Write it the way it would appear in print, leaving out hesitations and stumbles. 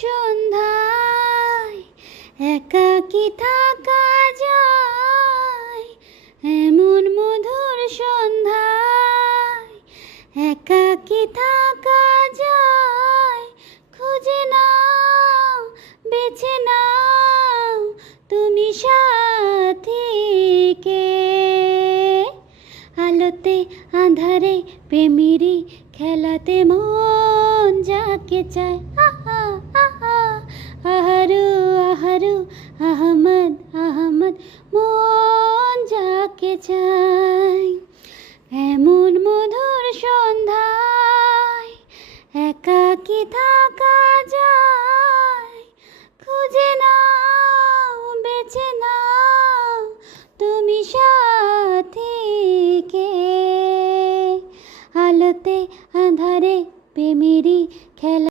সন্ধ্যায় একাকী থাকা যায়, এমন মধুর সন্ধ্যায় একাকী থাকা যায়। খুঁজে নাও, বেছে নাও তুমি সাথীকে। আলোতে আঁধারে প্রেমেরই খেলাতে মন যাকে চায়।